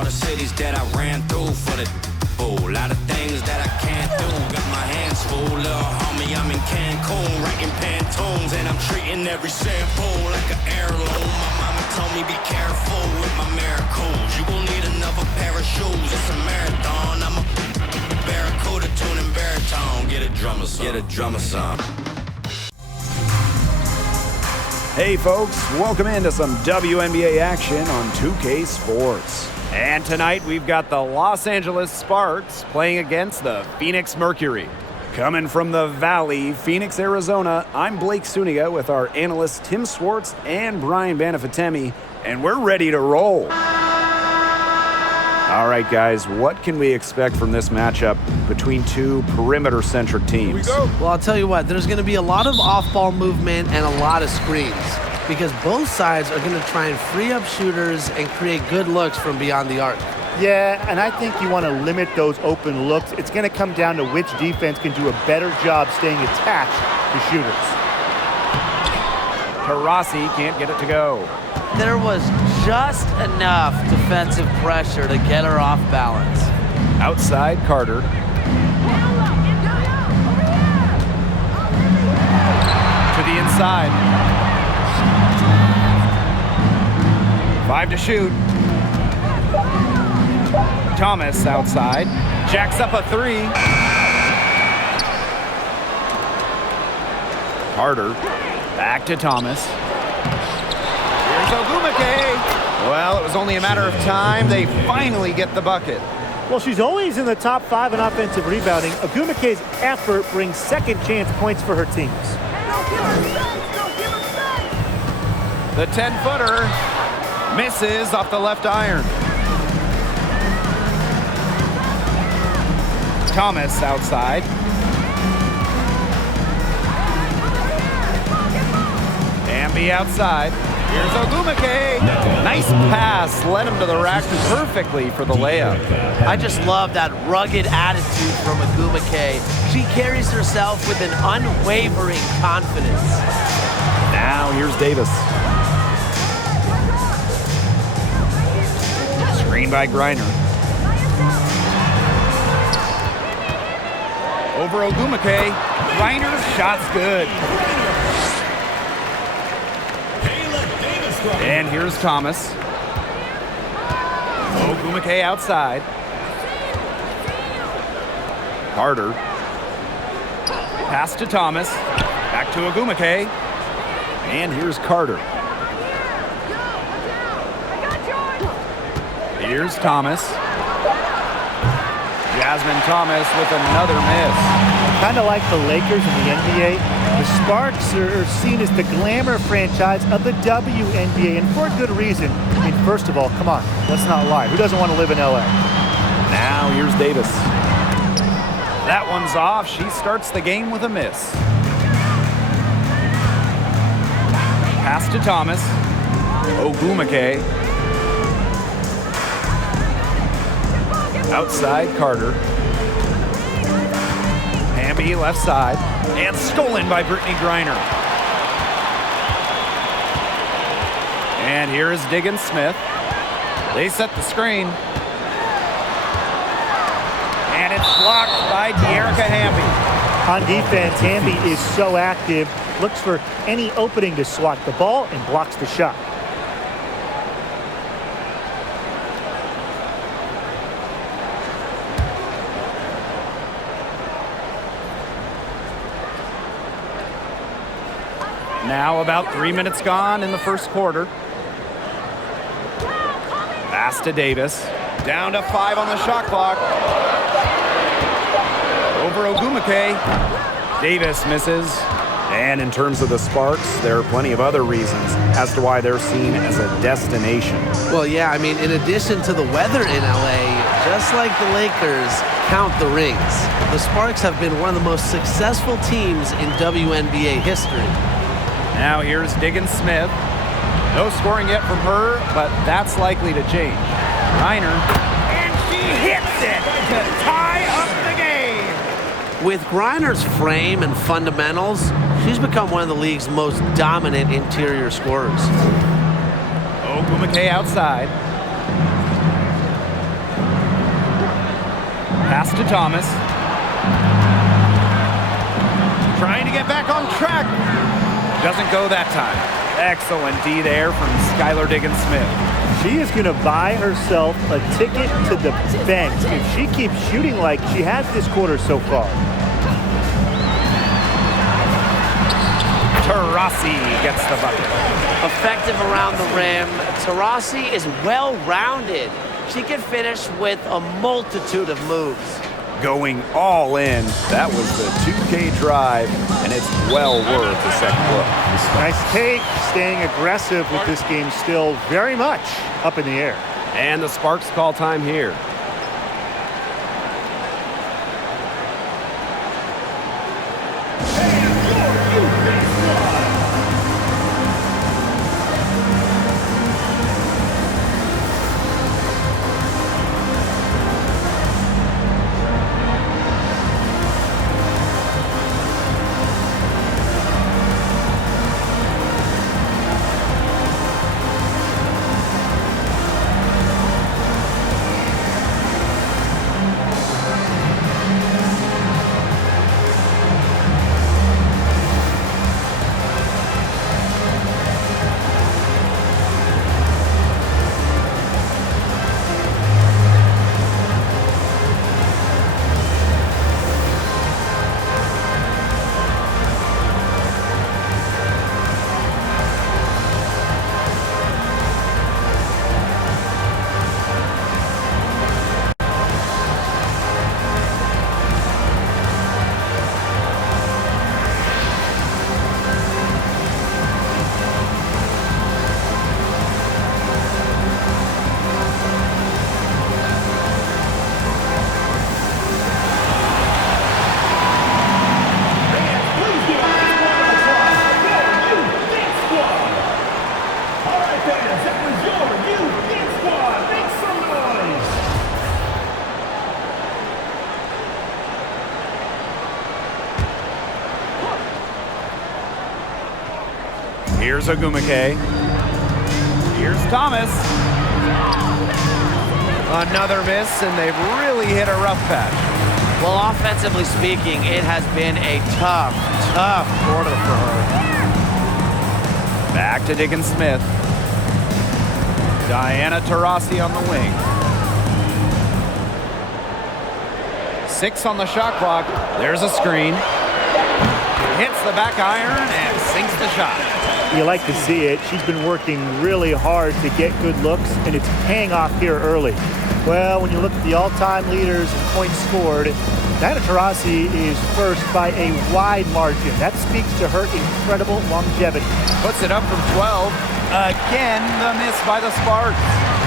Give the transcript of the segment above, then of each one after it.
all the cities that I ran through for the a lot of things that I can't do. Got my hands full, little homie, I'm in Cancun, writing Pantones, and I'm treating every sample like an heirloom. My mama told me be careful with my miracles. You gon' need another pair of shoes. It's a marathon. I'm a barracuda tuning baritone. Get a drummer song. Get a drummer song. Hey folks, welcome into some WNBA action on 2K Sports. And tonight we've got the Los Angeles Sparks playing against the Phoenix Mercury. Coming from the Valley, Phoenix, Arizona, I'm Blake Suniga with our analysts Tim Swartz and Brian Banafitemi, and we're ready to roll. All right, guys, what can we expect from this matchup between two perimeter-centric teams? Here we go. Well, I'll tell you what, there's going to be a lot of off-ball movement and a lot of screens because both sides are going to try and free up shooters and create good looks from beyond the arc. Yeah, and I think you want to limit those open looks. It's going to come down to which defense can do a better job staying attached to shooters. Taurasi can't get it to go. There was just enough defensive pressure to get her off balance. Outside Carter. To the inside. 5 to shoot. Thomas outside. Jacks up a 3. Carter. Back to Thomas. Here's Ogumake. Well, it was only a matter of time. They finally get the bucket. Well, she's always in the top 5 in offensive rebounding. Ogumake's effort brings second chance points for her teams. The 10-footer misses off the left iron. Thomas outside. Ambi outside. Here's Ogumake. Nice pass. Led him to the rack perfectly for the layup. I just love that rugged attitude from Ogumake. She carries herself with an unwavering confidence. Now here's Davis. Screen by Griner. Over Ogumake. Griner, shot's good. And here's Thomas. Ogumake outside. Carter. Pass to Thomas. Back to Ogumake. And here's Carter. Here's Thomas. Jasmine Thomas with another miss. Kind of like the Lakers in the NBA, the Sparks are seen as the glamour franchise of the WNBA, and for a good reason. I mean, first of all, come on, let's not lie. Who doesn't want to live in LA? Now here's Davis. That one's off. She starts the game with a miss. Pass to Thomas. Ogumake. Outside Carter. Hamby left side. And stolen by Brittany Griner. And here is Diggin Smith. They set the screen. And it's blocked by De'Erica Hamby. On defense, Hamby is so active, looks for any opening to swat the ball and blocks the shot. Now about 3 minutes gone in the first quarter. Pass to Davis. Down to 5 on the shot clock. Over Ogumake. Davis misses. And in terms of the Sparks, there are plenty of other reasons as to why they're seen as a destination. Well, yeah, I mean, in addition to the weather in LA, just like the Lakers, count the rings. The Sparks have been one of the most successful teams in WNBA history. Now here's Diggin Smith. No scoring yet from her, but that's likely to change. Reiner. And she hits it to tie up the game. With Griner's frame and fundamentals, she's become one of the league's most dominant interior scorers. Ogumake outside. Pass to Thomas. Trying to get back on track. Doesn't go that time. Excellent D there from Skylar Diggins-Smith. She is going to buy herself a ticket to the bench if she keeps shooting like she has this quarter so far. Taurasi gets the bucket. Effective around the rim. Taurasi is well-rounded. She can finish with a multitude of moves. Going all in. That was the 2K drive, and it's well worth the second look. Nice take, staying aggressive with this game still very much up in the air. And the Sparks call time here. Here's Ogumake. Here's Thomas. Another miss, and they've really hit a rough patch. Well, offensively speaking, it has been a tough quarter for her. Back to Diggins-Smith. Diana Taurasi on the wing. 6 on the shot clock. There's a screen. Hits the back iron and sinks the shot. You like to see it. She's been working really hard to get good looks, and it's paying off here early. Well, when you look at the all-time leaders and points scored, Diana Taurasi is first by a wide margin. That speaks to her incredible longevity. Puts it up from 12. Again, the miss by the Sparks.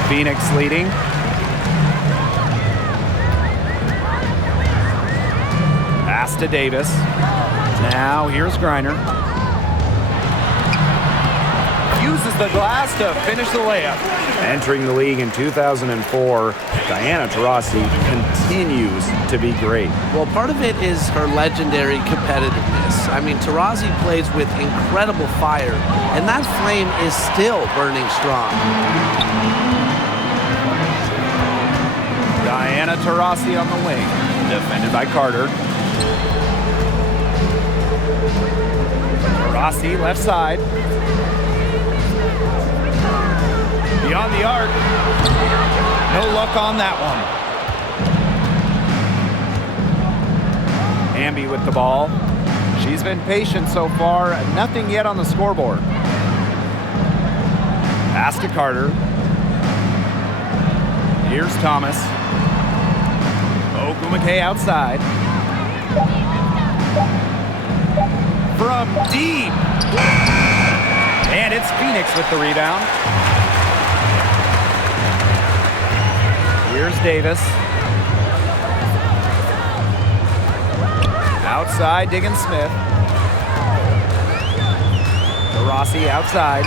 Phoenix leading. Pass to Davis. Now here's Griner. Uses the glass to finish the layup. Entering the league in 2004, Diana Taurasi continues to be great. Well, part of it is her legendary competitiveness. I mean, Taurasi plays with incredible fire, and that flame is still burning strong. Diana Taurasi on the wing, defended by Carter. Taurasi left side. Beyond the arc. No luck on that one. Ambi with the ball. She's been patient so far. Nothing yet on the scoreboard. Pass to Carter. Here's Thomas. Ogumake outside. From deep. And it's Phoenix with the rebound. Here's Davis. Outside, Diggins-Smith. Taurasi outside.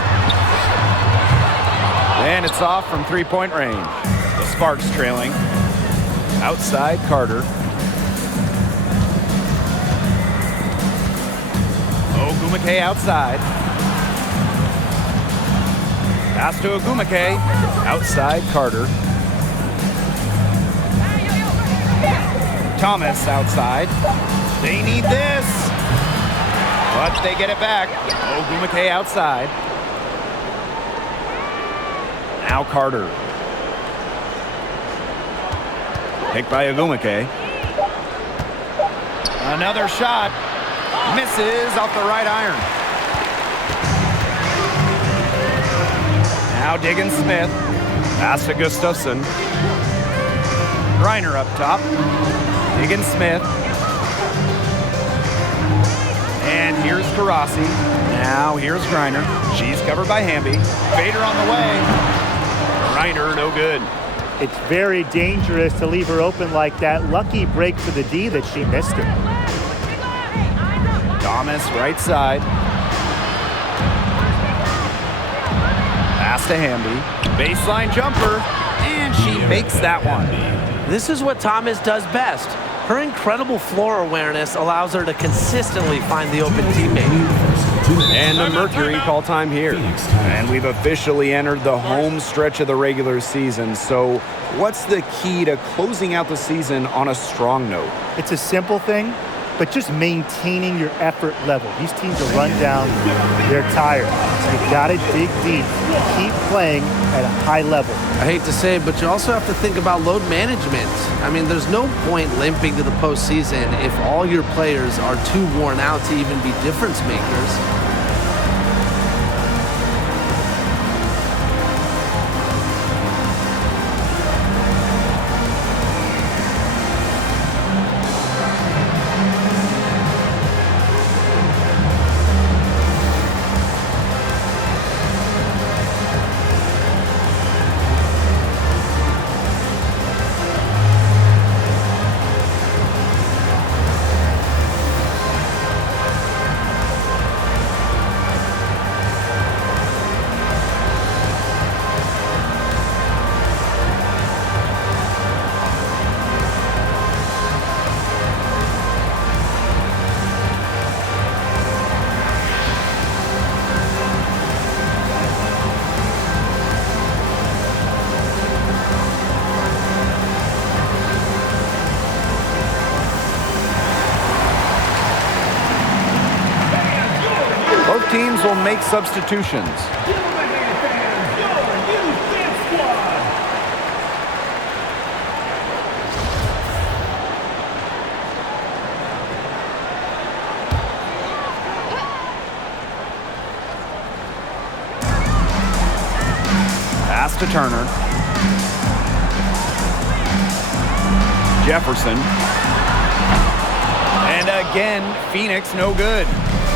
And it's off from three-point range. The Sparks trailing. Outside, Carter. Ogumake outside. Pass to Ogumake. Outside, Carter. Thomas outside. They need this. But they get it back. Ogumake outside. Now Carter. Picked by Ogumake. Another shot. Misses off the right iron. Now Diggins Smith. Pass to Gustafsson. Griner up top. Diggins Smith. And here's Taurasi. Now here's Griner. She's covered by Hamby. Bader on the way. Griner no good. It's very dangerous to leave her open like that. Lucky break for the D that she missed it. Thomas right side. Pass to Hamby. Baseline jumper. And she makes that one. This is what Thomas does best. Her incredible floor awareness allows her to consistently find the open teammate. And the Mercury call time here. And we've officially entered the home stretch of the regular season. So what's the key to closing out the season on a strong note? It's a simple thing, but just maintaining your effort level. These teams are run down, they're tired. So you gotta dig deep, keep playing at a high level. I hate to say it, but you also have to think about load management. I mean, there's no point limping to the postseason if all your players are too worn out to even be difference makers. Both teams will make substitutions. Pass to Turner. Jefferson. And again, Phoenix no good.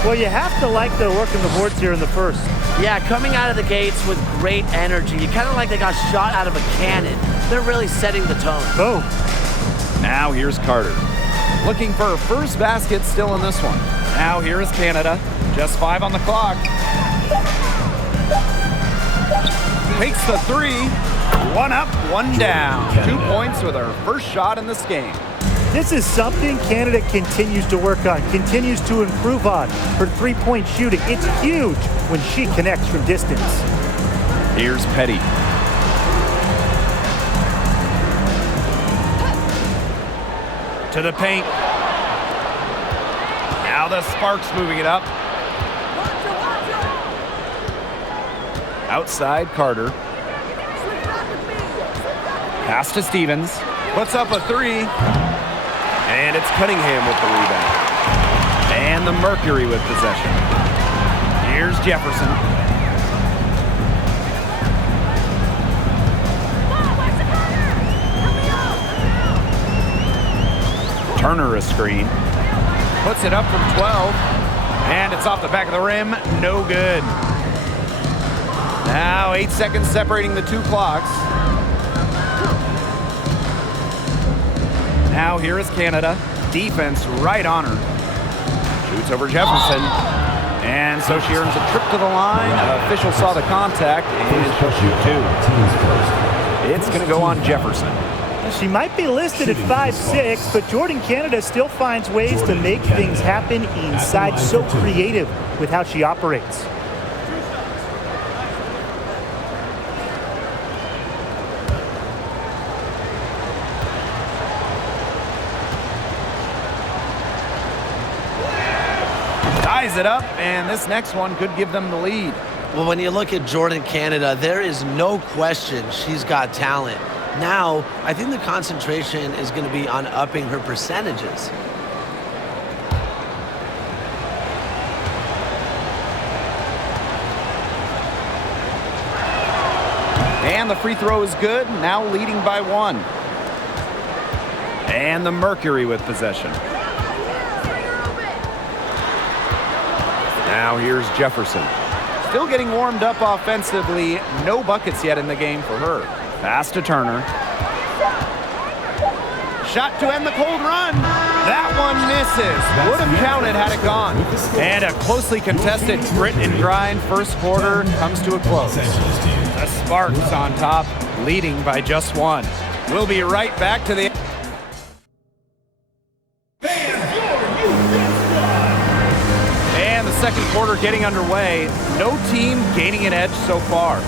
Well, you have to like their work in the boards here in the first. Yeah, coming out of the gates with great energy. Kind of like they got shot out of a cannon. They're really setting the tone. Boom. Now here's Carter. Looking for her first basket still in this one. Now here is Canada. Just 5 on the clock. Takes the 3. 1 up, 1 down. 2 points with her first shot in this game. This is something Canada continues to work on, continues to improve on. Her three-point shooting, it's huge when she connects from distance. Here's Petty. To the paint. Now the Sparks moving it up. Outside, Carter. Pass to Stevens. Puts up a 3. And it's Cunningham with the rebound. And the Mercury with possession. Here's Jefferson. Turner a screen. Puts it up from 12. And it's off the back of the rim. No good. Now 8 seconds separating the 2 clocks. Now here is Canada. Defense right on her. Shoots over Jefferson. And so she earns a trip to the line. Official saw the contact and she'll shoot 2. It's going to go on Jefferson. She might be listed at 5'6", but Jordan Canada still finds ways to make things happen inside. So creative with how she operates. ties it up, and this next one could give them the lead. Well, when you look at Jordan Canada, there is no question she's got talent. Now, I think the concentration is going to be on upping her percentages. And the free throw is good, now leading by 1. And the Mercury with possession. Now here's Jefferson. Still getting warmed up offensively. No buckets yet in the game for her. Pass to Turner. Shot to end the cold run. That one misses. Would have counted had it gone. And a closely contested grit and grind first quarter comes to a close. The Sparks on top, leading by just 1. We'll be right back to the... And the second quarter getting underway. No team gaining an edge so far.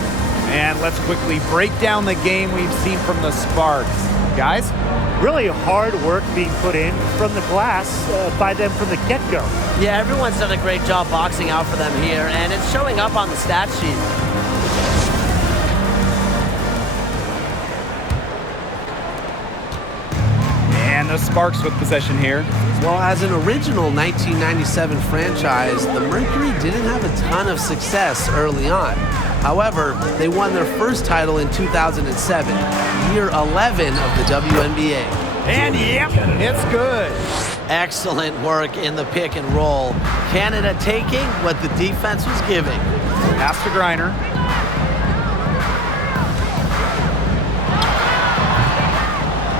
And let's quickly break down the game we've seen from the Sparks. Guys? Really hard work being put in from the glass by them from the get-go. Yeah, everyone's done a great job boxing out for them here, and it's showing up on the stat sheet. And the Sparks with possession here. Well, as an original 1997 franchise, the Mercury didn't have a ton of success early on. However, they won their first title in 2007, year 11 of the WNBA. And yep, it's good. Excellent work in the pick and roll. Canada taking what the defense was giving. Pass to Griner.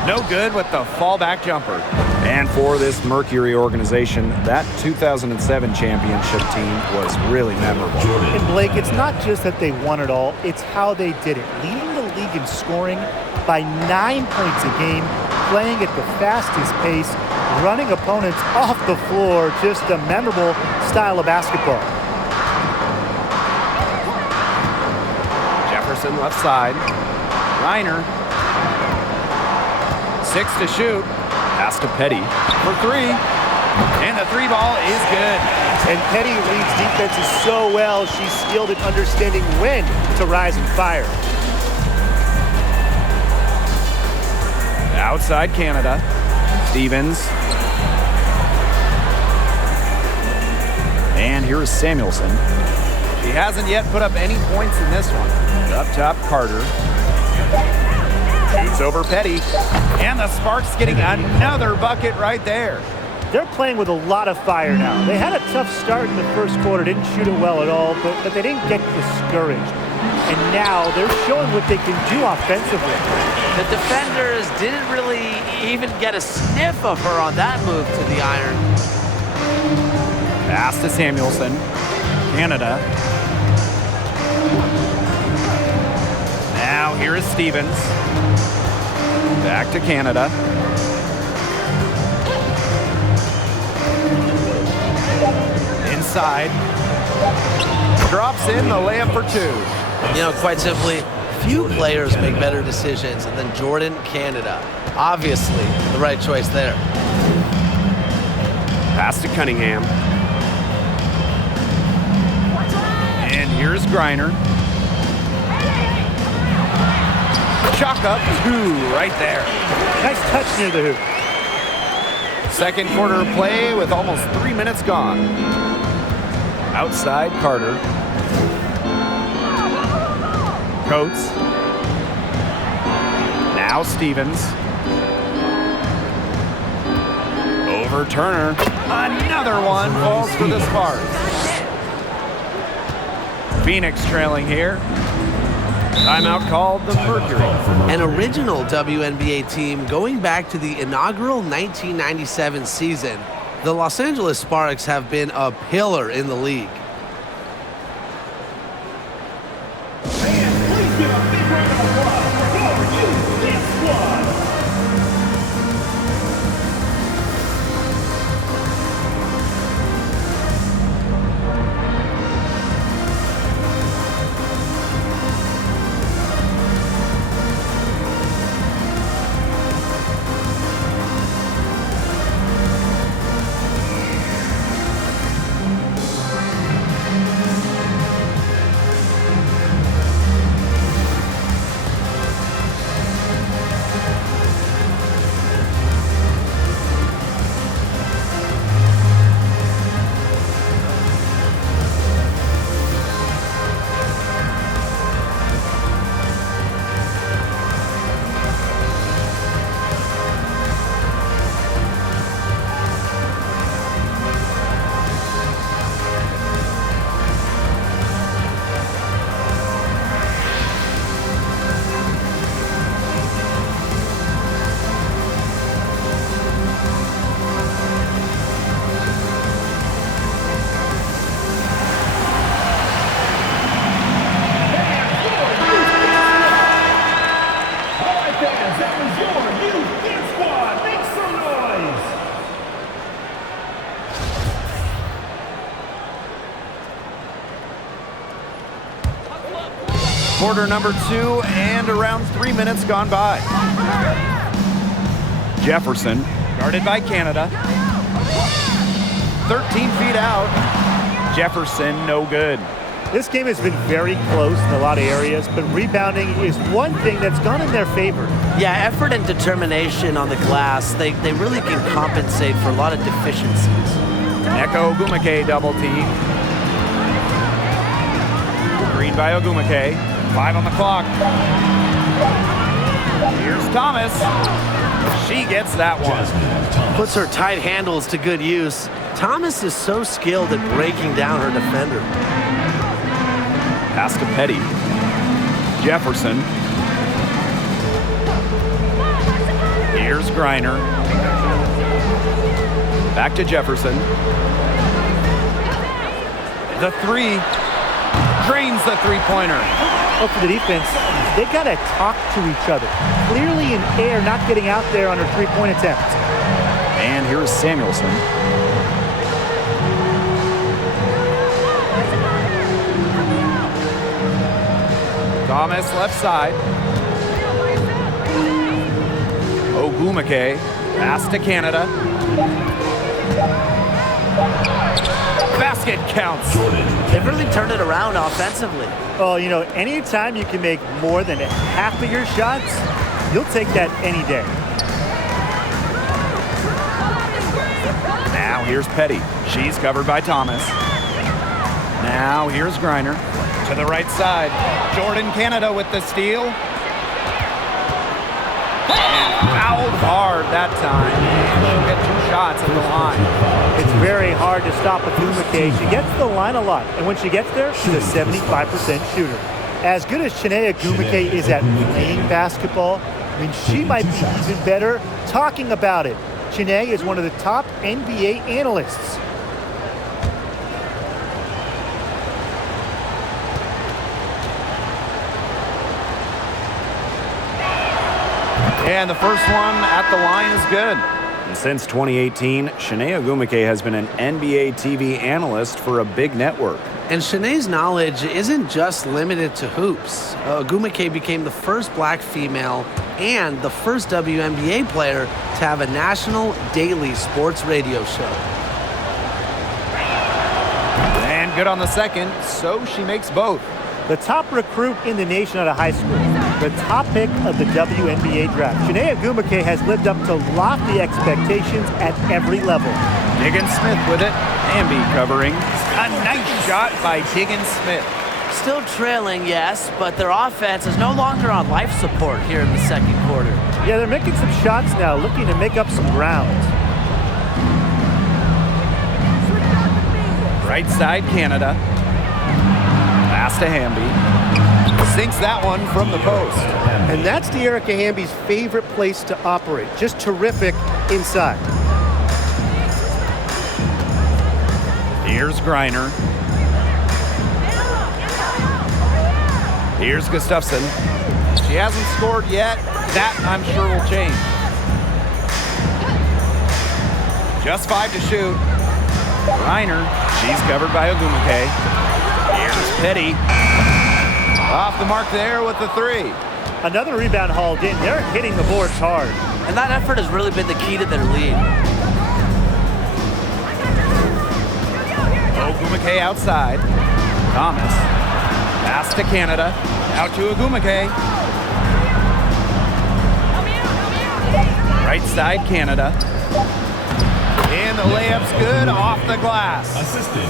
No good with the fallback jumper. And for this Mercury organization, that 2007 championship team was really memorable. And Blake, it's not just that they won it all, it's how they did it. Leading the league in scoring by 9 points a game, playing at the fastest pace, running opponents off the floor, just a memorable style of basketball. Jefferson left side. Reiner. 6 to shoot. Pass to Petty for 3. And the 3 ball is good. And Petty reads defenses so well, she's skilled at understanding when to rise and fire. Outside Canada. Stevens. And here's Samuelson. She hasn't yet put up any points in this one. Up top, Carter. Shoots over Petty. And the Sparks getting another bucket right there. They're playing with a lot of fire now. They had a tough start in the first quarter, didn't shoot it well at all, but they didn't get discouraged. And now they're showing what they can do offensively. The defenders didn't really even get a sniff of her on that move to the iron. Pass to Samuelson. Canada. Now here is Stevens. Back to Canada. Inside. Drops in the layup for 2. You know, quite simply, few players make better decisions than Jordan Canada. Obviously, the right choice there. Pass to Cunningham. And here's Griner. Chalk up 2 right there. Nice touch near the hoop. Second quarter play with almost 3 minutes gone. Outside Carter. Coates. Now Stevens. Over Turner. Another one falls for the Sparks. Phoenix trailing here. Timeout called the Mercury. An original WNBA team going back to the inaugural 1997 season, the Los Angeles Sparks have been a pillar in the league. Quarter number 2 and around 3 minutes gone by. Jefferson, guarded by Canada. 13 feet out. Jefferson, no good. This game has been very close in a lot of areas, but rebounding is one thing that's gone in their favor. Yeah, effort and determination on the glass, they really can compensate for a lot of deficiencies. Neko Ogumake double team. Green by Ogumake. 5 on the clock. Here's Thomas. She gets that one. Puts her tight handles to good use. Thomas is so skilled at breaking down her defender. Pass to Petty. Jefferson. Here's Griner. Back to Jefferson. The 3. Drains the three-pointer. Oh, for the defense, they got to talk to each other. Clearly in air, not getting out there on her three-point attempt. And here's Samuelson. Thomas left side. Ogumake. Pass to Canada. Basket counts. They've really turned it around offensively. Oh, you know, anytime you can make more than half of your shots, you'll take that any day. Now here's Petty. She's covered by Thomas. Now here's Griner. To the right side. Jordan Canada with the steal. And fouled hard that time. She'll get 2 shots at the line. It's very hard to stop Ogumake. She gets to the line a lot, and when she gets there, she's a 75% shooter. As good as Chiney Ogumake is at playing basketball, I mean, she might be even better talking about it. Chiney is one of the top NBA analysts. And the first one at the line is good. And since 2018, Chiney Ogumake has been an NBA TV analyst for a big network. And Chiney's knowledge isn't just limited to hoops. Ogumake became the first black female and the first WNBA player to have a national daily sports radio show. And good on the second, so she makes both. The top recruit in the nation out of high school. The top pick of the WNBA draft. Chiney Ogumake has lived up to lofty expectations at every level. Diggin Smith with it. Amby covering. A nice shot by Diggin Smith. Still trailing, yes, but their offense is no longer on life support here in the second quarter. Yeah, they're making some shots now, looking to make up some ground. Right side, Canada. Pass to Hamby. Sinks that one from the post. And that's De'Erica Hamby's favorite place to operate. Just terrific inside. Here's Griner. Here's Gustafson. She hasn't scored yet. That, I'm sure, will change. Just 5 to shoot. Griner. She's covered by Ogumake. Here's Petty. Off the mark there with the 3. Another rebound hauled in. They're hitting the boards hard. And that effort has really been the key to their lead. Ogumake outside. Thomas. Pass to Canada. Out to Ogumake. Right side, Canada. And the layup's good off the glass.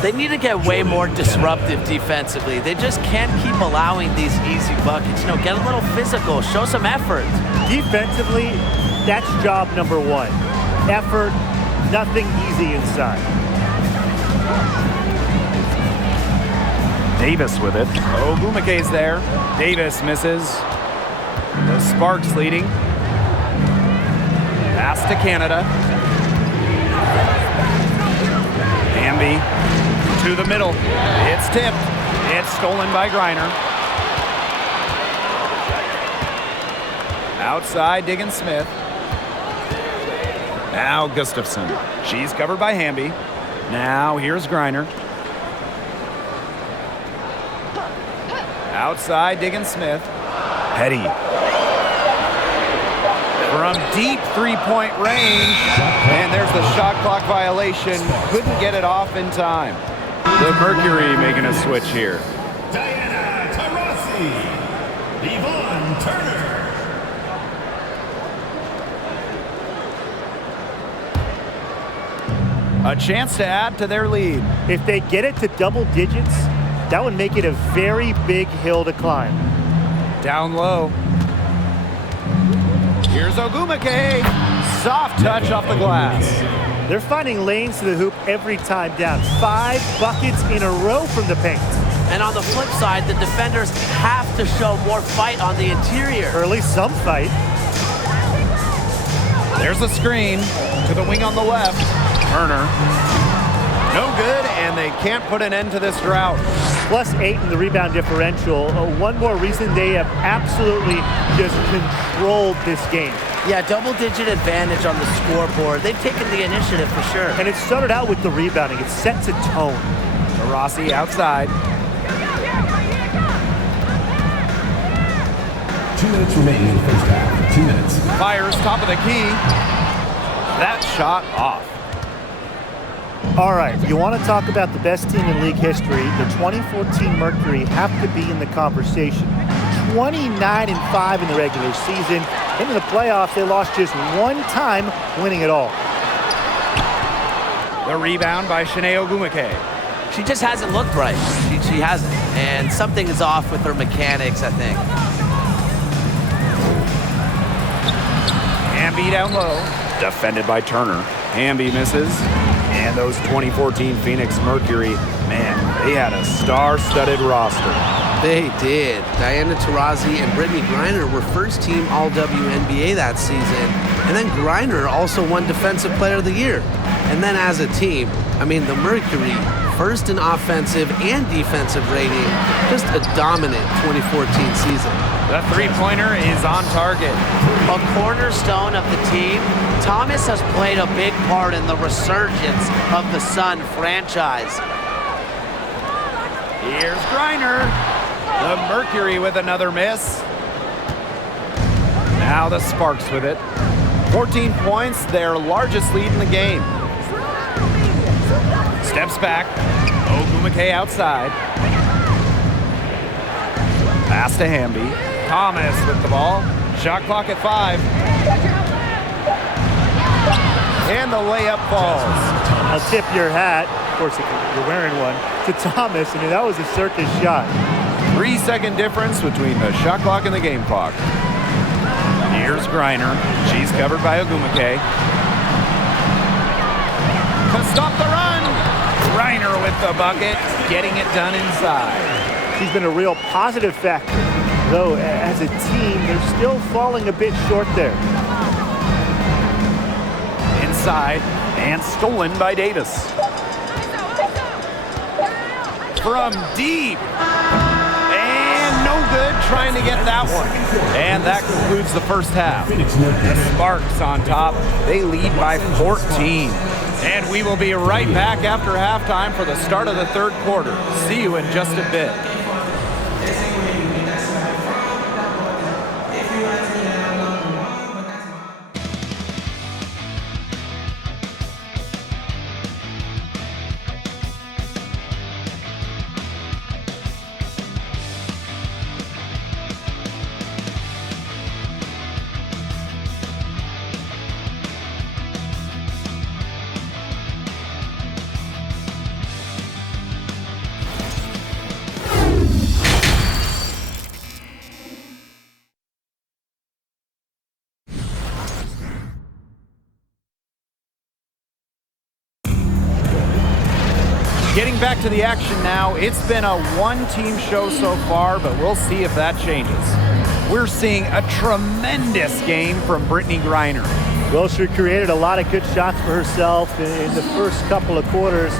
They need to get way more disruptive defensively. They just can't keep allowing these easy buckets. You know, get a little physical, show some effort. Defensively, that's job number 1. Effort, nothing easy inside. Davis with it. Ogumake's there. Davis misses. The Sparks leading. Pass to Canada. Hamby to the middle. It's tipped. It's stolen by Griner. Outside, Diggin Smith. Now Gustafson. She's covered by Hamby. Now here's Griner. Outside, digging Smith. Petty. From deep three-point range. And there's the shot clock violation. Couldn't get it off in time. The Mercury making a switch here. Diana Taurasi, Yvonne Turner. A chance to add to their lead. If they get it to double digits, that would make it a very big hill to climb. Down low. Here's Ogumake. Soft touch off the glass. They're finding lanes to the hoop every time down. 5 buckets in a row from the paint. And on the flip side, the defenders have to show more fight on the interior. Or at least some fight. There's a screen to the wing on the left. Turner. No good, and they can't put an end to this drought. +8 in the rebound differential. One more reason they have absolutely just controlled this game. Yeah, double-digit advantage on the scoreboard. They've taken the initiative for sure. And it started out with the rebounding. It sets a tone. Rossi outside. 2 minutes remaining in the first half. 2 minutes. Fires top of the key. That shot off. All right, you want to talk about the best team in league history. The 2014 Mercury have to be in the conversation. 29-5 in the regular season. Into the playoffs, they lost just one time, winning it all. The rebound by Shanae Ogumake. She just hasn't looked right. She hasn't. And something is off with her mechanics, I think. Hamby down low. Defended by Turner. Hamby misses. And those 2014 Phoenix Mercury, man, they had a star-studded roster. They did. Diana Taurasi and Brittany Griner were first-team All-WNBA that season. And then Griner also won Defensive Player of the Year. And then as a team, I mean, the Mercury, first in offensive and defensive rating, just a dominant 2014 season. The three-pointer is on target. A cornerstone of the team, Thomas has played a big part in the resurgence of the Sun franchise. Here's Griner. The Mercury with another miss. Now the Sparks with it. 14 points, their largest lead in the game. Steps back. Ogumake outside. Pass to Hamby. Thomas with the ball. Shot clock at 5. And the layup falls. I'll tip your hat, of course if you're wearing one, to Thomas. I mean, that was a circus shot. 3-second difference between the shot clock and the game clock. Here's Griner. She's covered by Ogumake. To stop the run. Griner with the bucket, getting it done inside. She's been a real positive factor. Though, as a team, they're still falling a bit short there. Inside, and stolen by Davis. From deep. And no good trying to get that one. And that concludes the first half. The Sparks on top. They lead by 14. And we will be right back after halftime for the start of the third quarter. See you in just a bit. Getting back to the action now, it's been a one-team show so far, but we'll see if that changes. We're seeing a tremendous game from Brittany Griner. Well, she created a lot of good shots for herself in the first couple of quarters,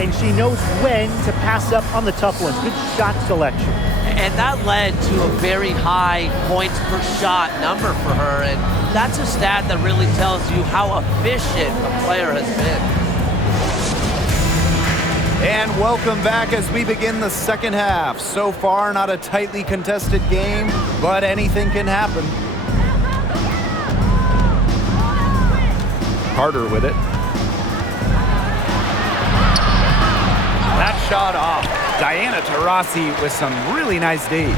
and she knows when to pass up on the tough ones. Good shot selection. And that led to a very high points per shot number for her, and that's a stat that really tells you how efficient a player has been. And welcome back as we begin the second half. So far, not a tightly contested game, but anything can happen. Carter with it. That shot off. Diana Taurasi with some really nice D.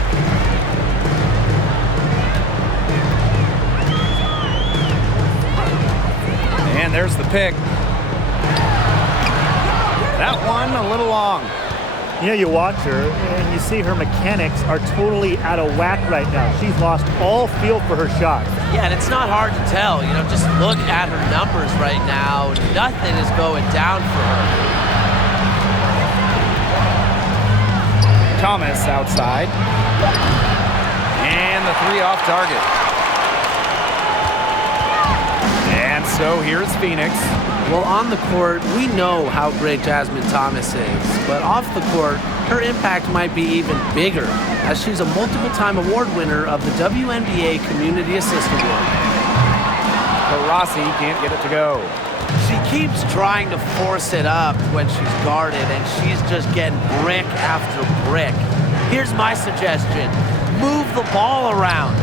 And there's the pick. That one a little long. You know, you watch her and you see her mechanics are totally out of whack right now. She's lost all feel for her shot. Yeah, and it's not hard to tell. You know, just look at her numbers right now. Nothing is going down for her. Thomas outside. And the three off target. And so here's Phoenix. Well, on the court, we know how great Jasmine Thomas is, but off the court, her impact might be even bigger, as she's a multiple-time award winner of the WNBA Community Assist Award. Taurasi can't get it to go. She keeps trying to force it up when she's guarded, and she's just getting brick after brick. Here's my suggestion. Move the ball around.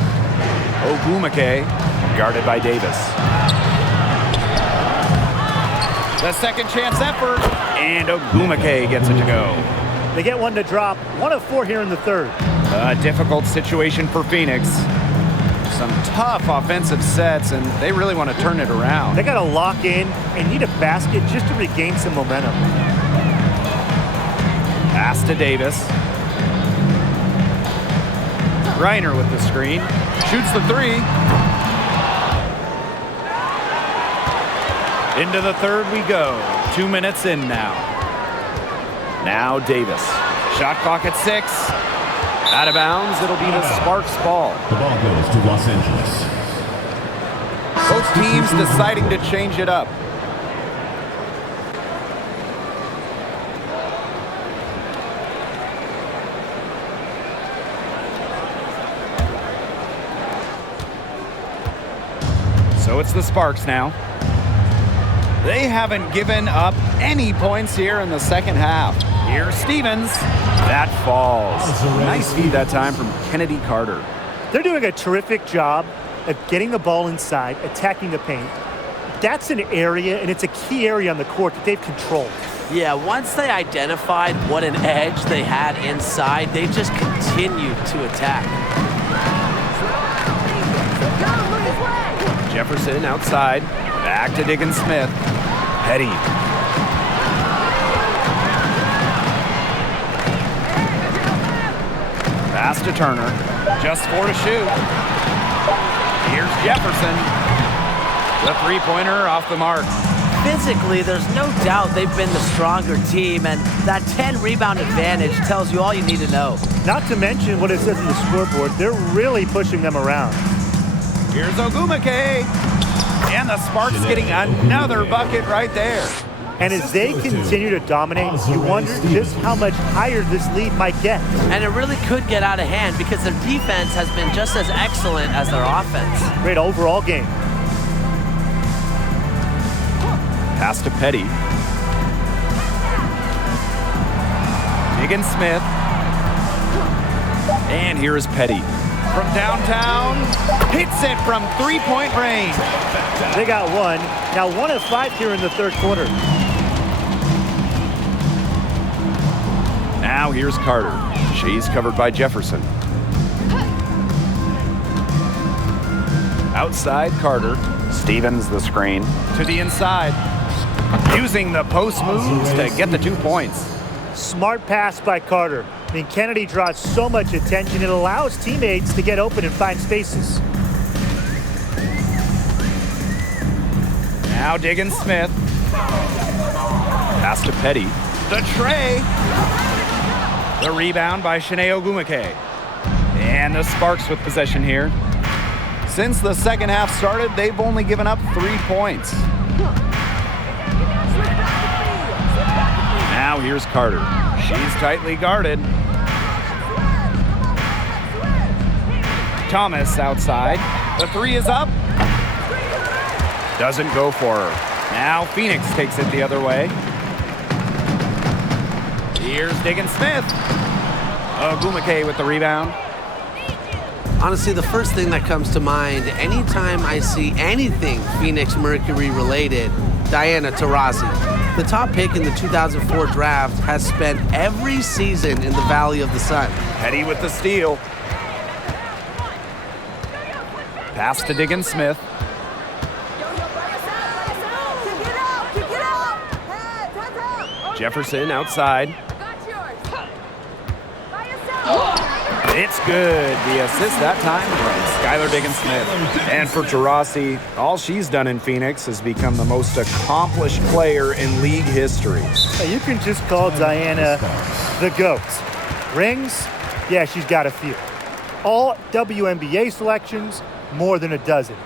Ogwumike guarded by Davis. The second chance effort, and Ogwumike gets it to go. They get one to drop. 1 of 4 here in the third. A difficult situation for Phoenix. Some tough offensive sets, and they really want to turn it around. They got to lock in and need a basket just to regain some momentum. Pass to Davis. Reiner with the screen. Shoots the three. Into the third we go. 2 minutes in now. Now Davis. Shot clock at 6. Out of bounds. It'll be the Sparks ball. The ball goes to Los Angeles. Both teams deciding to change it up. So it's the Sparks now. They haven't given up any points here in the second half. Here's Stevens. That falls. Nice feed that time from Kennedy Carter. They're doing a terrific job of getting the ball inside, attacking the paint. That's an area, and it's a key area on the court that they've controlled. Yeah, once they identified what an edge they had inside, they just continued to attack. Jefferson outside. Back to Diggins Smith. Petty. Pass to Turner. Just 4 to shoot. Here's Jefferson. The three-pointer off the mark. Physically, there's no doubt they've been the stronger team, and that 10-rebound advantage tells you all you need to know. Not to mention what it says in the scoreboard, they're really pushing them around. Here's Ogwumike. And the Sparks getting another bucket right there. And as they continue to dominate, you wonder just how much higher this lead might get. And it really could get out of hand because their defense has been just as excellent as their offense. Great overall game. Pass to Petty. Diggins Smith. And here's Petty. From downtown, hits it from three-point range. They got one. Now 1 of 5 here in the third quarter. Now here's Carter. She's covered by Jefferson. Outside Carter. Stevens the screen. To the inside. Using the post moves to get the 2 points. Smart pass by Carter. I mean, Kennedy draws so much attention, it allows teammates to get open and find spaces. Now Diggins Smith. Pass to Petty. The tray. The rebound by Shanae Ogwumike. And the Sparks with possession here. Since the second half started, they've only given up 3 points. Now here's Carter. She's tightly guarded. Thomas outside. The three is up. Doesn't go for her. Now Phoenix takes it the other way. Here's Diggin Smith. Ogumake with the rebound. Honestly, the first thing that comes to mind anytime I see anything Phoenix Mercury related, Diana Taurasi. The top pick in the 2004 draft has spent every season in the Valley of the Sun. Petty with the steal. Pass to Diggin Smith. Jefferson outside. It's good. The assist that time from Skylar Diggin Smith. And for Taurasi, all she's done in Phoenix has become the most accomplished player in league history. You can just call Diana the GOAT. Rings? Yeah, she's got a few. All WNBA selections, more than a dozen.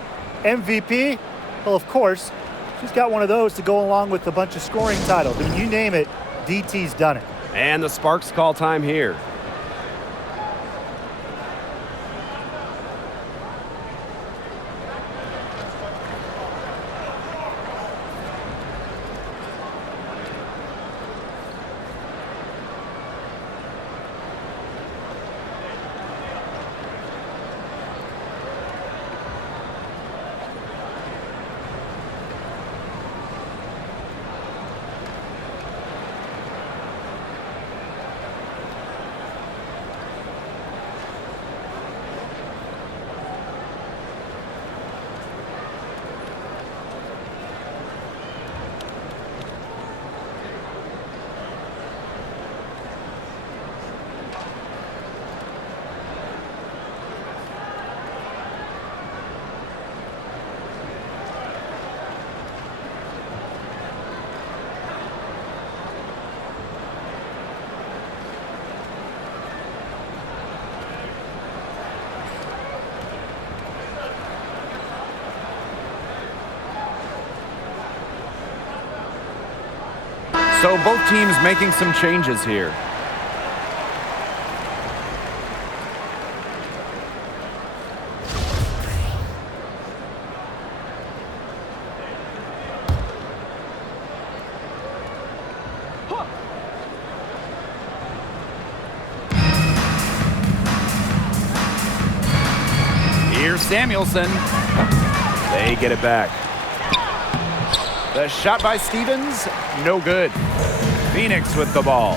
MVP? Well, of course, she's got one of those to go along with a bunch of scoring titles. I mean, you name it, DT's done it. And the Sparks call time here. So both teams making some changes here. Here's Samuelson. They get it back. The shot by Stevens, no good. Phoenix with the ball.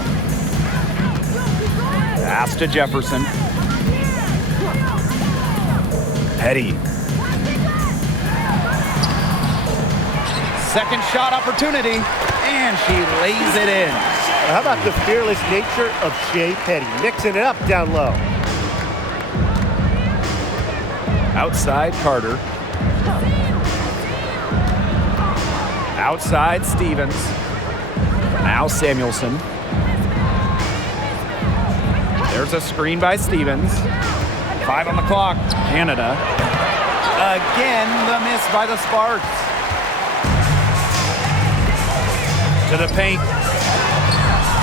Pass to Jefferson. Petty. Second shot opportunity, and she lays it in. How about the fearless nature of Shea Petty, mixing it up down low. Outside Carter. Outside Stevens. Now Samuelson. There's a screen by Stevens. 5 on the clock. Canada. Again, the miss by the Sparks. To the paint.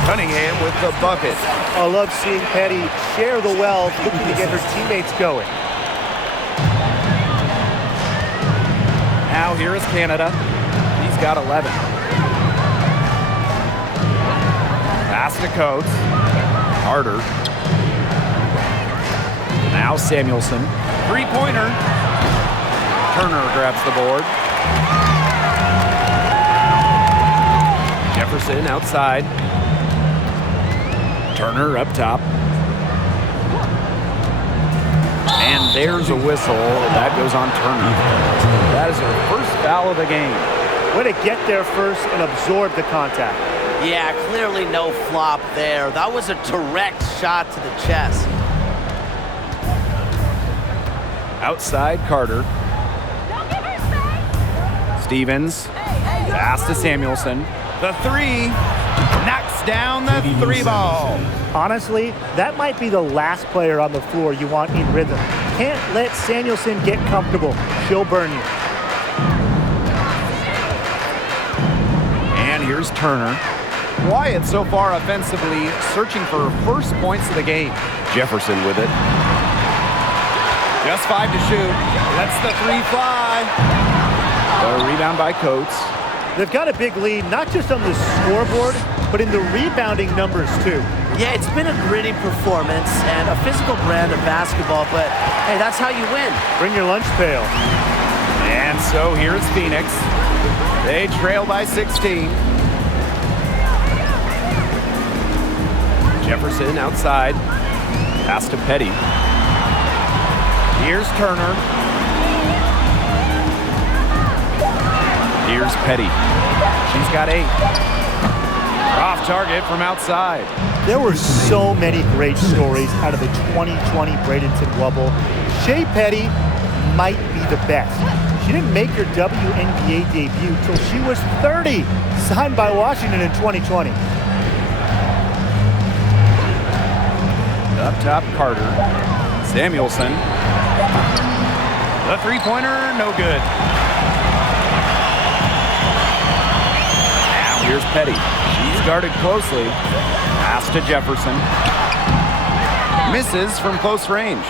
Cunningham with the bucket. I love seeing Petty share the wealth, looking to get her teammates going. Now here is Canada. He's got 11. Pass to Coates. Carter. Now Samuelson. Three-pointer. Turner grabs the board. Jefferson outside. Turner up top. And there's a whistle. That goes on Turner. That is her first foul of the game. Way to get there first and absorb the contact. Yeah, clearly no flop there. That was a direct shot to the chest. Outside Carter. Stevens. Pass to Samuelson. The three. Knocks down the three ball. Honestly, that might be the last player on the floor you want in rhythm. Can't let Samuelson get comfortable. She'll burn you. And here's Turner. Wyatt so far offensively searching for first points of the game. Jefferson with it. Just 5 to shoot. Lets the three fly. The rebound by Coates. They've got a big lead, not just on the scoreboard, but in the rebounding numbers too. Yeah, it's been a gritty performance and a physical brand of basketball, but hey, that's how you win. Bring your lunch pail. And so here's Phoenix. They trail by 16. Jefferson outside. Pass to Petty. Here's Turner. Here's Petty. She's got 8. Off target from outside. There were so many great stories out of the 2020 Bradenton Wubble. Shea Petty might be the best. She didn't make her WNBA debut till she was 30, signed by Washington in 2020. Up top, Carter. Samuelson. The three-pointer, no good. Now here's Petty. She's guarded closely. Pass to Jefferson. Misses from close range.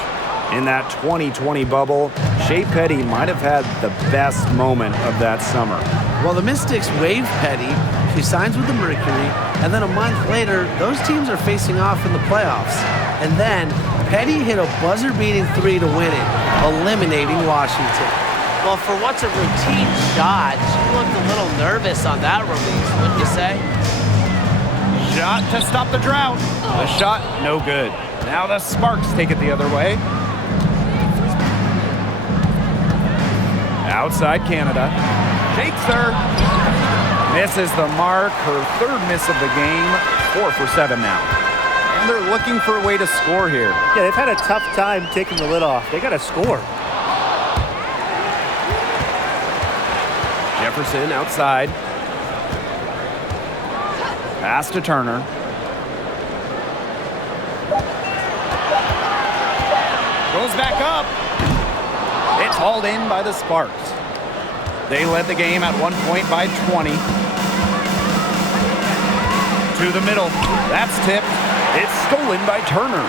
In that 2020 bubble, Shea Petty might have had the best moment of that summer. Well, the Mystics waived Petty. She signs with the Mercury, and then a month later, those teams are facing off in the playoffs. And then Petty hit a buzzer-beating 3 to win it, eliminating Washington. Well, for what's a routine shot, she looked a little nervous on that release, wouldn't you say? Shot to stop the drought. The shot, no good. Now the Sparks take it the other way. Outside Canada. Shakes her. Misses the mark. Her third miss of the game. 4 for 7 now. And they're looking for a way to score here. Yeah, they've had a tough time taking the lid off. They got to score. Jefferson outside. Pass to Turner. Goes back up. It's hauled in by the Sparks. They led the game at one point by 20. To the middle. That's tipped. It's stolen by Turner.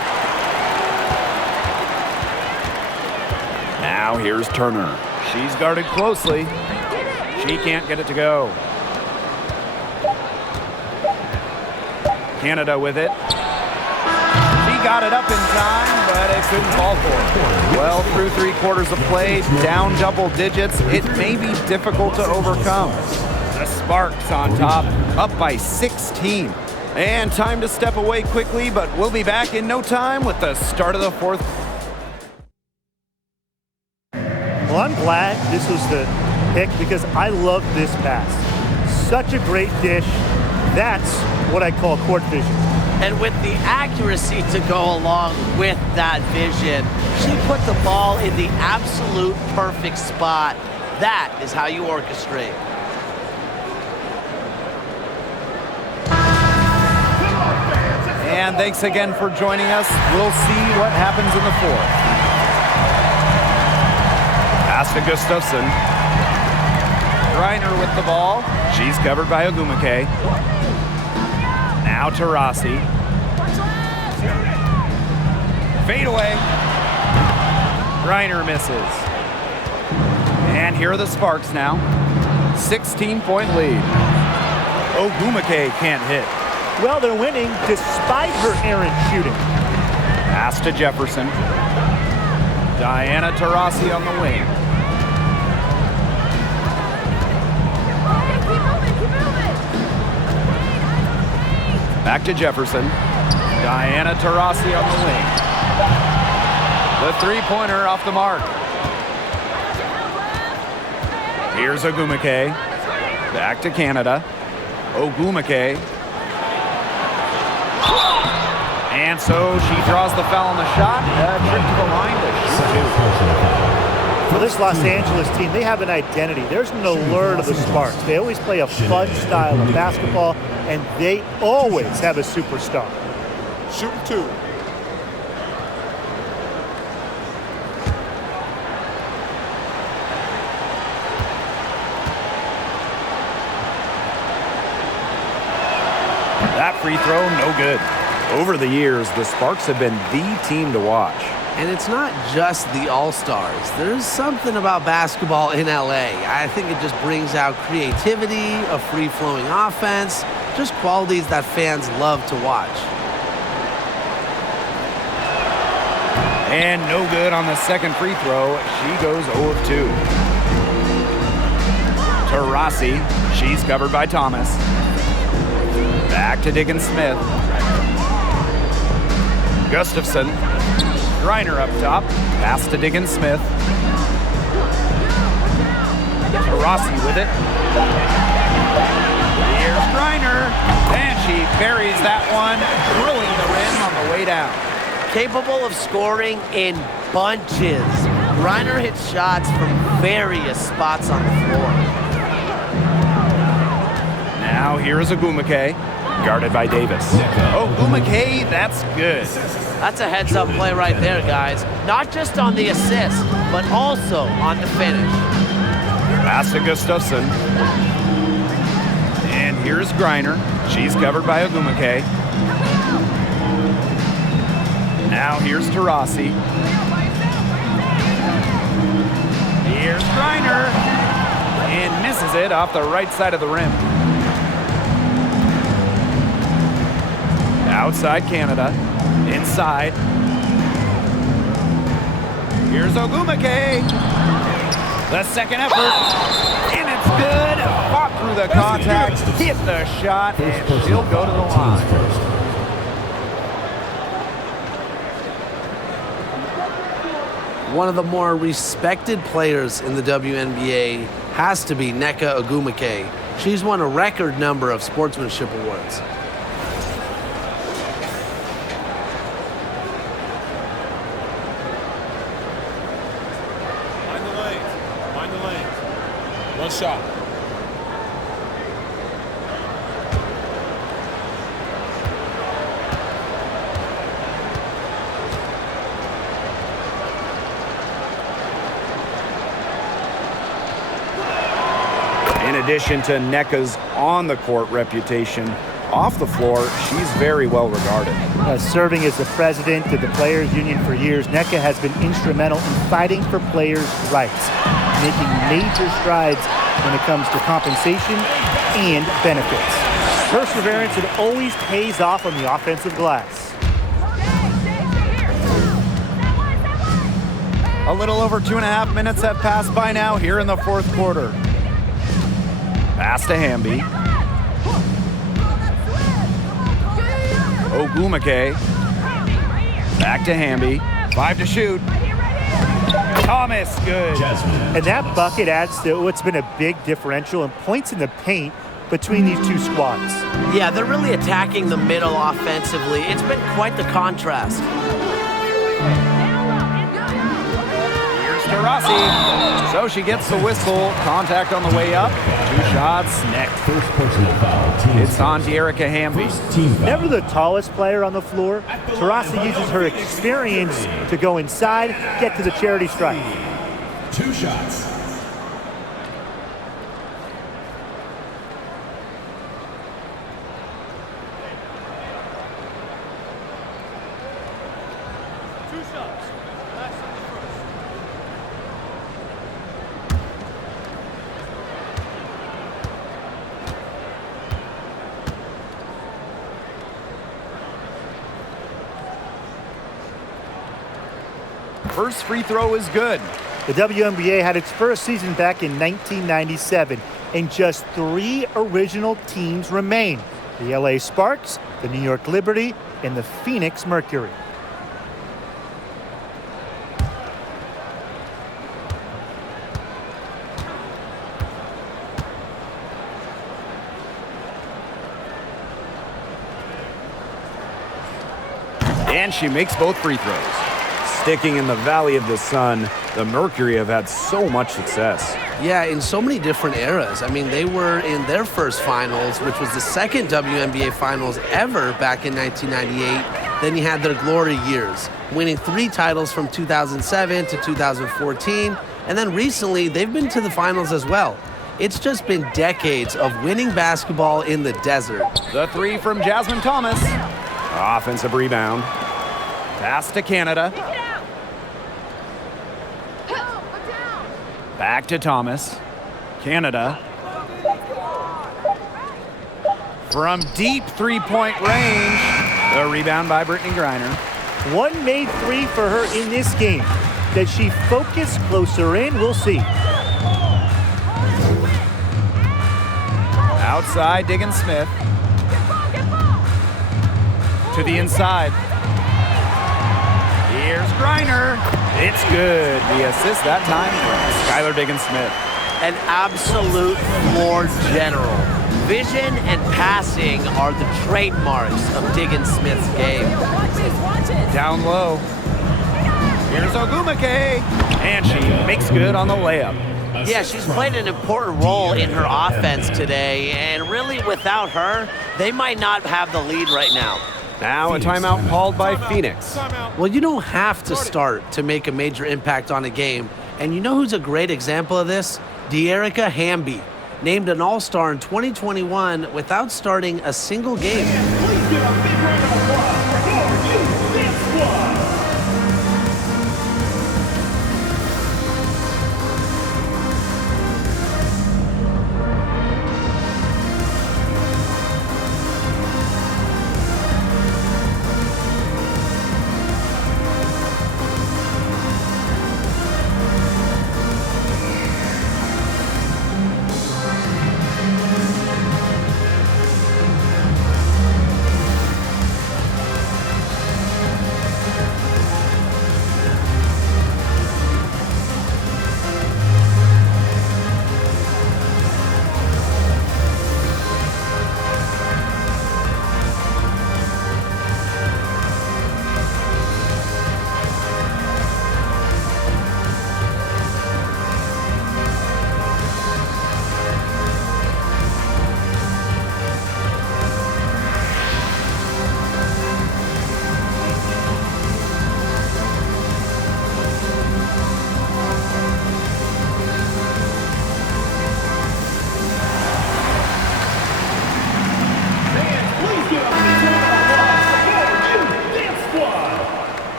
Now here's Turner. She's guarded closely. She can't get it to go. Canada with it. She got it up in time, but it couldn't fall for her. Well, through 3 quarters of play, down double digits, it may be difficult to overcome. The Sparks on top, up by 16. And time to step away quickly, but we'll be back in no time with the start of the 4th. Well, I'm glad this was the pick because I love this pass. Such a great dish. That's what I call court vision. And with the accuracy to go along with that vision, she put the ball in the absolute perfect spot. That is how you orchestrate. And thanks again for joining us. We'll see what happens in the 4th. Pass to Gustafson. Reiner with the ball. She's covered by Ogumake. Now to Rossi. Fade away. Reiner misses. And here are the Sparks now. 16-point lead. Ogumake can't hit. Well, they're winning despite her errant shooting. Pass to Jefferson. Diana Taurasi on the wing. Back to Jefferson. Diana Taurasi on the wing. The three-pointer off the mark. Here's Ogumake. Back to Canada. Ogumake. And so she draws the foul on the shot. Trip to the line to shoot 2. For this Los Angeles team, they have an identity. There's an allure to the Sparks. They always play a fun style of basketball, and they always have a superstar. Shooting 2. That free throw, no good. Over the years, the Sparks have been the team to watch. And it's not just the All-Stars. There's something about basketball in LA. I think it just brings out creativity, a free-flowing offense, Just qualities that fans love to watch. And no good on the second free throw. She goes 0 of 2. Taurasi, she's covered by Thomas. Back to Diggins-Smith. Gustafson, Griner up top, pass to Diggins-Smith. Taurasi with it. Here's Griner, and she buries that one, drilling the rim on the way down. Capable of scoring in bunches. Griner hits shots from various spots on the floor. Now here's Ogumake, guarded by Davis. Ogumake, that's good. That's a heads-up play right there, guys. Not just on the assist, but also on the finish. Pass to Gustafson. And here's Griner. She's covered by Ogumake. Now here's Taurasi. Here's Griner. And misses it off the right side of the rim. Outside Canada. Inside. Here's Ogumake. The second effort. And it's good. Fought through the contact. Hit the shot. And she'll go to the line. One of the more respected players in the WNBA has to be Nneka Ogumake. She's won a record number of sportsmanship awards. Mind the lanes. One shot. In addition to Nneka's on-the-court reputation, off the floor, she's very well regarded. Serving as the president of the Players Union for years, Nneka has been instrumental in fighting for players' rights, making major strides when it comes to compensation and benefits. Perseverance, it always pays off on the offensive glass. A little over 2.5 minutes have passed by now here in the fourth quarter. Pass to Hamby. Ogumake. Back to Hamby. 5 to shoot. Thomas, good. And that bucket adds to what's been a big differential in points in the paint between these two squads. Yeah, they're really attacking the middle offensively. It's been quite the contrast. Here's Taurasi. So she gets the whistle. Contact on the way up. 2 shots next. First personal foul. Team It's on De'Erica Hamby. team foul. Never the tallest player on the floor, Taurasi uses her experience to go inside, get to the charity stripe. 2 shots. First free throw is good. The WNBA had its first season back in 1997, and just 3 original teams remain: the LA Sparks, the New York Liberty, and the Phoenix Mercury. And she makes both free throws. Sticking in the Valley of the Sun, the Mercury have had so much success. Yeah, in so many different eras. I mean, they were in their first finals, which was the second WNBA finals ever back in 1998. Then you had their glory years, winning 3 titles from 2007 to 2014. And then recently, they've been to the finals as well. It's just been decades of winning basketball in the desert. The 3 from Jasmine Thomas. Offensive rebound. Pass to Canada. Back to Thomas. Canada. From deep three-point range, the rebound by Brittany Griner. One made three for her in this game. Does she focus closer in? We'll see. Outside, Diggins Smith. To the inside. Here's Griner. It's good. The assist that time from Skylar Diggins Smith. An absolute floor general. Vision and passing are the trademarks of Diggins Smith's game. Down low. Here's Ogumake. And she makes good on the layup. Yeah, she's played an important role in her offense today, and really without her, they might not have the lead right now. Now a timeout called by Phoenix. Well, you don't have to start to make a major impact on a game. And you know who's a great example of this? De'Erica Hamby, named an All-Star in 2021 without starting a single game. Please give a big round of applause for your dance squad.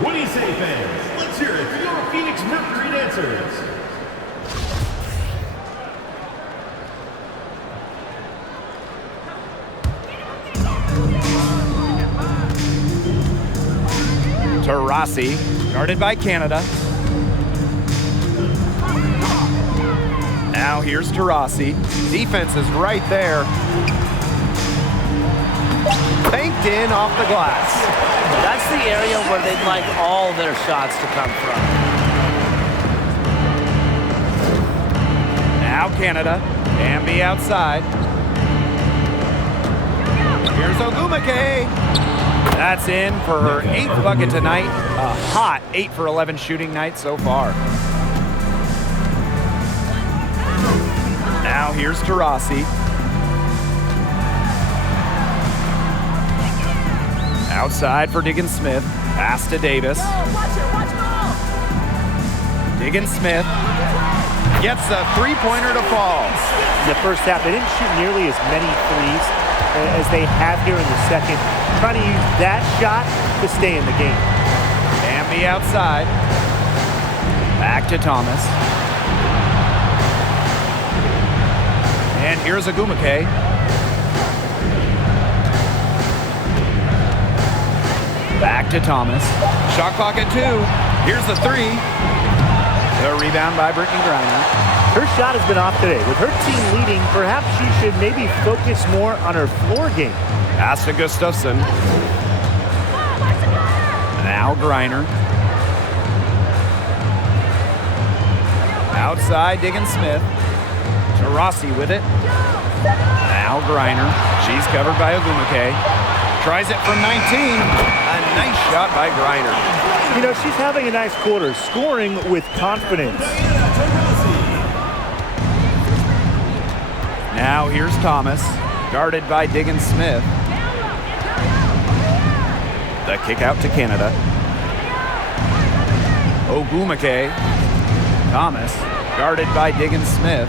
What do you say, fans? Let's hear it for your Phoenix Mercury dancers. Taurasi, guarded by Canada. Now here's Taurasi. Defense is right there. Banked in off the glass. That's the area where they'd like all their shots to come from. Now Canada. Bambi outside. Here's Ogumake. That's in for her 8th bucket tonight. A hot 8 for 11 shooting night so far. Now here's Taurasi. Outside for Diggins Smith. Pass to Davis. Diggins Smith gets a three-pointer to fall. In the first half, they didn't shoot nearly as many threes as they have here in the second. Trying to use that shot to stay in the game. Bambi outside. Back to Thomas. And here's Ogumake. Back to Thomas. Shot clock at 2. Here's the 3. The rebound by Brittany Griner. Her shot has been off today. With her team leading, perhaps she should maybe focus more on her floor game. Pass to Gustafson. Now Griner. Outside, Diggins Smith. Taurasi with it. Now Griner. She's covered by Ogumake. Tries it from 19. A nice shot by Griner. You know, she's having a nice quarter, scoring with confidence. Now here's Thomas, guarded by Diggins Smith. The kick out to Canada. Ogumake. Thomas, guarded by Diggins Smith.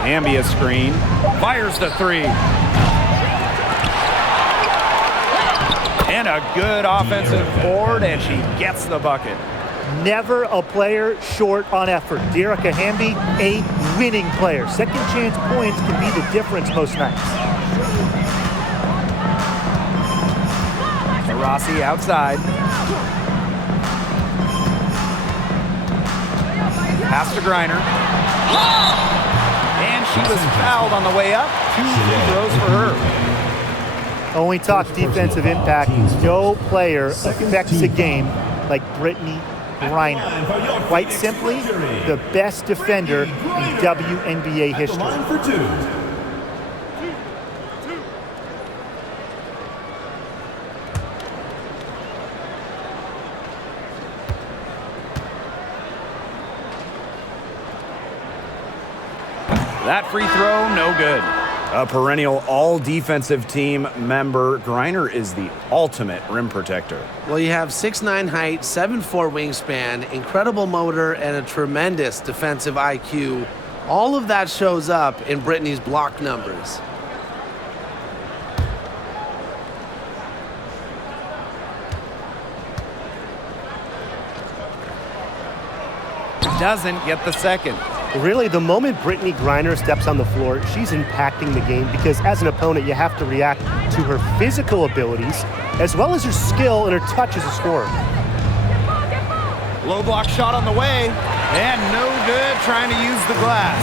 Ambia screen. Fires the 3. And a good offensive board, and she gets the bucket. Never a player short on effort. De'Erica Hamby, a winning player. Second chance points can be the difference most nights. Rossi outside. Pass to Griner. And she was fouled on the way up. 2 free throws for her. When we talk defensive impact, no player affects a game like Brittany Griner. Quite simply, the best defender in WNBA history. Line for 2. That free throw, no good. A perennial all-defensive team member, Griner is the ultimate rim protector. Well, you have 6'9" height, 7'4" wingspan, incredible motor, and a tremendous defensive IQ. All of that shows up in Brittany's block numbers. Doesn't get the second. Really, the moment Brittany Griner steps on the floor, she's impacting the game because as an opponent, you have to react to her physical abilities as well as her skill and her touch as a scorer. Low block shot on the way, and no good trying to use the glass.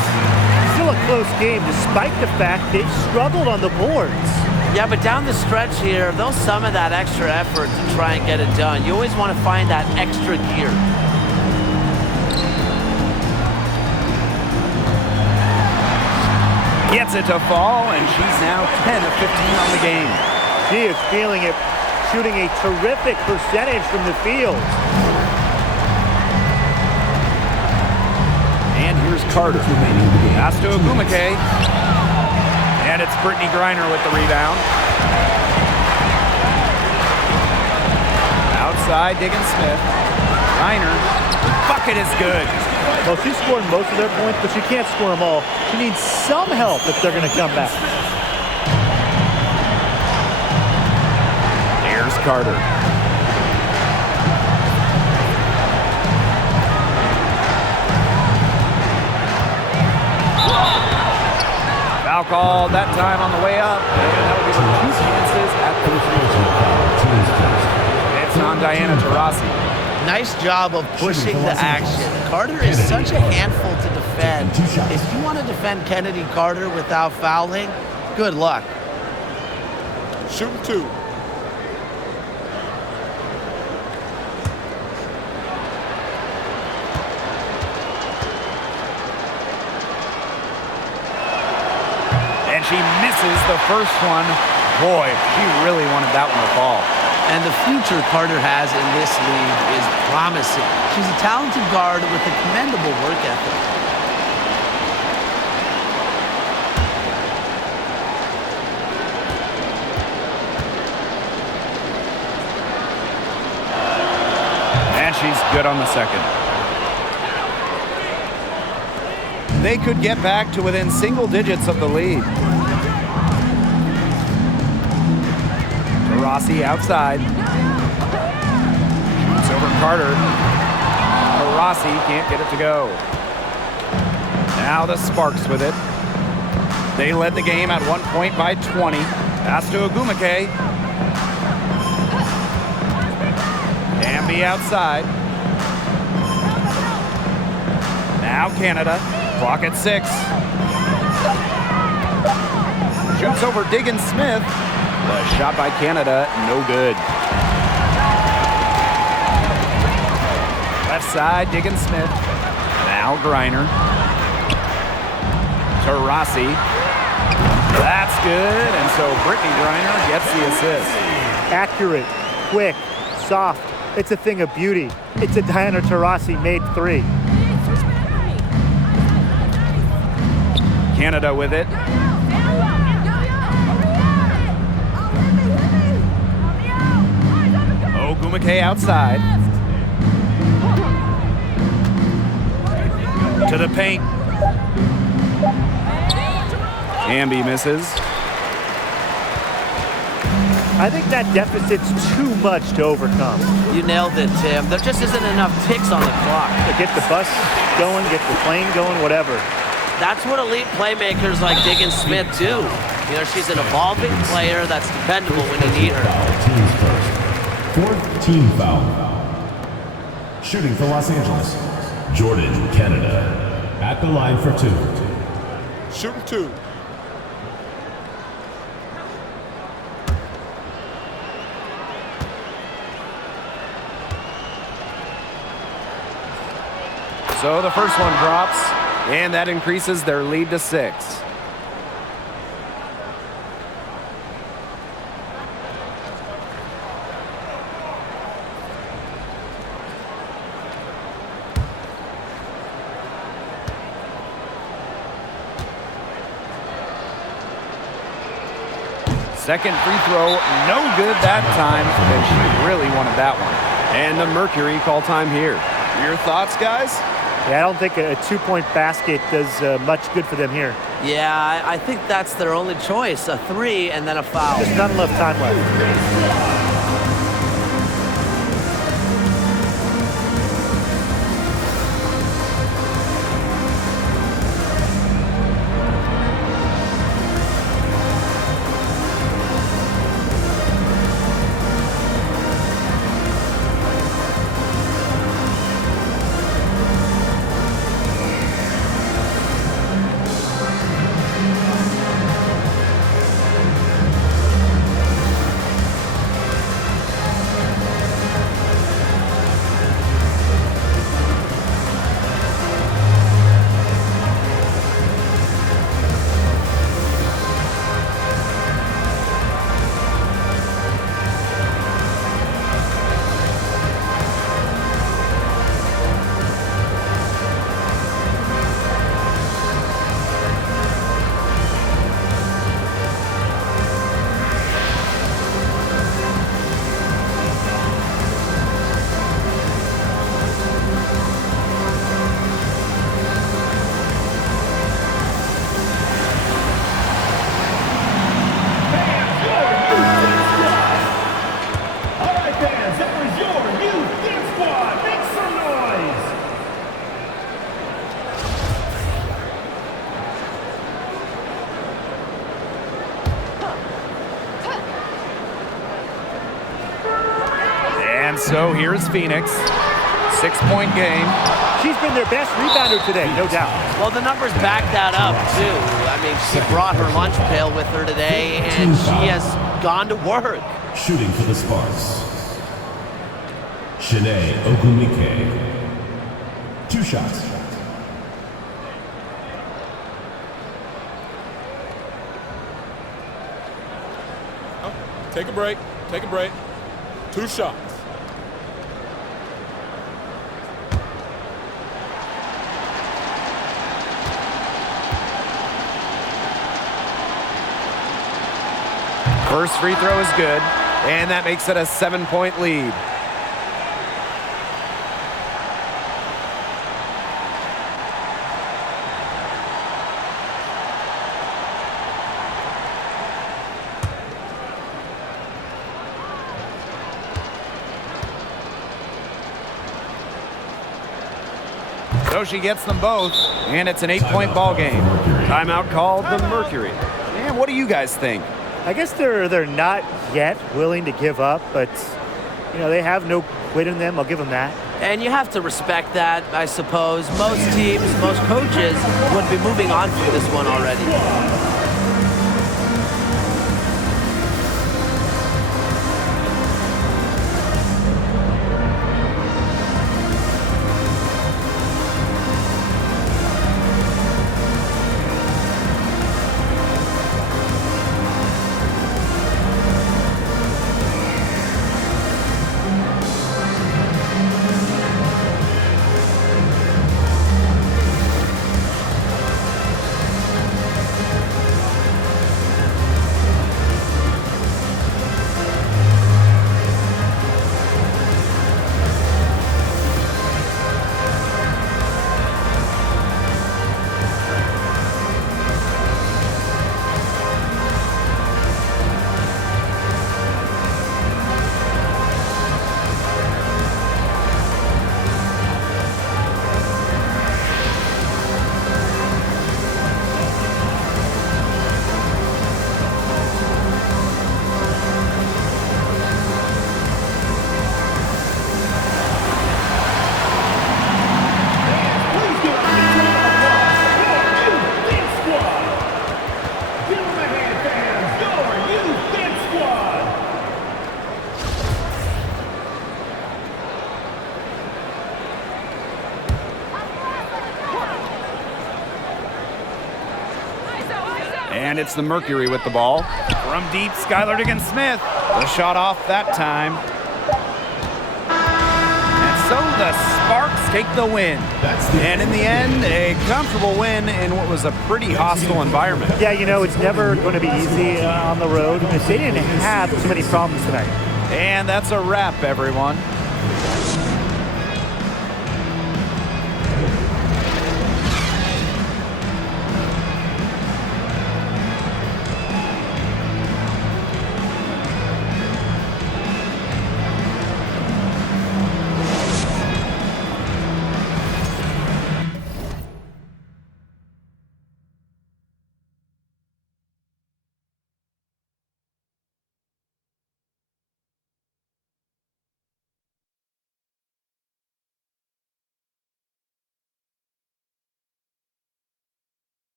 Still a close game despite the fact they've struggled on the boards. Yeah, but down the stretch here, they'll summon that extra effort to try and get it done. You always want to find that extra gear. Gets it to fall, and she's now 10 of 15 on the game. She is feeling it, shooting a terrific percentage from the field. And here's Carter. Pass to Ogumake. And it's Brittany Griner with the rebound. Outside, Diggins Smith. Griner. Bucket is good. Well, she's scoring most of their points, but she can't score them all. She needs some help if they're going to come back. Here's Carter. Foul called that time on the way up. And that'll give her 2 chances at the free throw. It's on Diana Taurasi. Nice job of pushing the action. Carter is such a handful to defend. If you want to defend Kennedy Carter without fouling, good luck. Shoot 2. And she misses the first one. Boy, she really wanted that one to fall. And the future Carter has in this league is promising. She's a talented guard with a commendable work ethic. And she's good on the second. They could get back to within single digits of the lead. Rossi outside. Shoots over Carter. Rossi can't get it to go. Now the Sparks with it. They led the game at 1 point by 20. Pass to Ogumake. Ambi outside. Now Canada. Clock at 6. Shoots over Diggins Smith. The shot by Canada, no good. Left side, Diggins Smith. Now Griner. Taurasi. That's good, and so Brittany Griner gets the assist. Accurate, quick, soft. It's a thing of beauty. It's a Diana Taurasi made 3. Canada with it. Ogumake outside. To the paint. Ambi misses. I think that deficit's too much to overcome. You nailed it, Tim. There just isn't enough ticks on the clock. To get the bus going, get the plane going, whatever. That's what elite playmakers like Diggins Smith do. You know, she's an evolving player that's dependable when you need her. Fourth team foul. Shooting for Los Angeles, Jordan, Canada, at the line for 2. Shooting 2. So the first one drops, and that increases their lead to 6. Second free throw, no good that time. And she really wanted that one. And the Mercury call time here. Your thoughts, guys? Yeah, I don't think a 2-point basket does much good for them here. Yeah, I think that's their only choice, a 3 and then a foul. There's not enough time left. And so here's Phoenix. 6-point game. She's been their best rebounder today, no doubt. Well, the numbers back that up, too. I mean, she brought her lunch pail with her today, and she has gone to work. Shooting for the Sparks, Shanae Ogumike. 2 shots. Take a break. Take a break. 2 shots. First free throw is good, and that makes it a 7-point lead. So she gets them both, and it's an 8-point ball game. Timeout called the Mercury. And what do you guys think? I guess they're not yet willing to give up, but you know, they have no quit in them. I'll give them that. And you have to respect that, I suppose. Most teams, most coaches would be moving on from this one already. And it's the Mercury with the ball. From deep, Skylar Diggins-Smith. The shot off that time. And so the Sparks take the win. And in the end, a comfortable win in what was a pretty hostile environment. Yeah, you know, it's never going to be easy on the road. They didn't have too many problems tonight. And that's a wrap, everyone.